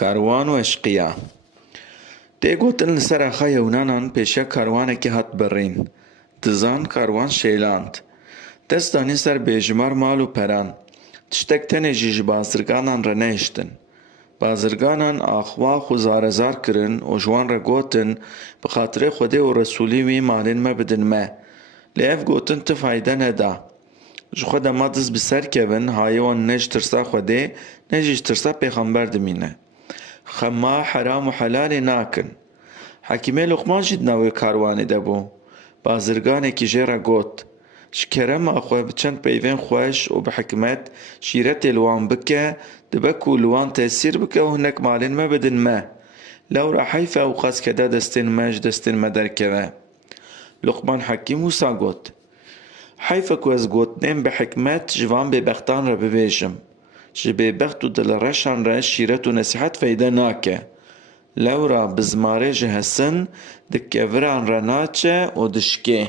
کاروان و اشقیا تێگوتن لەسەر ئاخا یەونانان پێشە کاروانێکی هات بەڕین دزان کاروان شێلاند دەستانی سەر بێژمار ماڵ و پەران تشتێک تەنێژی ji بازرگانان re nehêştin بازرگانان axwax û zarezar kirin û ji wan re gotin bi xatirê Xwedê û Resûlî wî malên me bidin me lê ev gotin ti fayde neda ji xwe dema diz bi ser kevin hayê wan ne ji tirsa Xwedê ne jî ji tirsa pêxember dimîne xema heram û helalê nakin Hekîmê Luqman jî di navê karwanê de bû bazirganekî jê re got ji kerema xwe bi çend peyvên xweş û bi hikmet şîretê li wan bike dibe ku li wan tesîr bike û hinek malên me bidin me lewra heyf e û qas kede destên me ji destên me derkeve Luqman Hekîm wisa got heyf e ku ez gotinên bi hikmet ji van bêbextan re bibêjim ji bêbext û dilreşan re şîret û nesîhet feyde nake lewra bi zimarê ji hesin di keviran re naçe û dişkê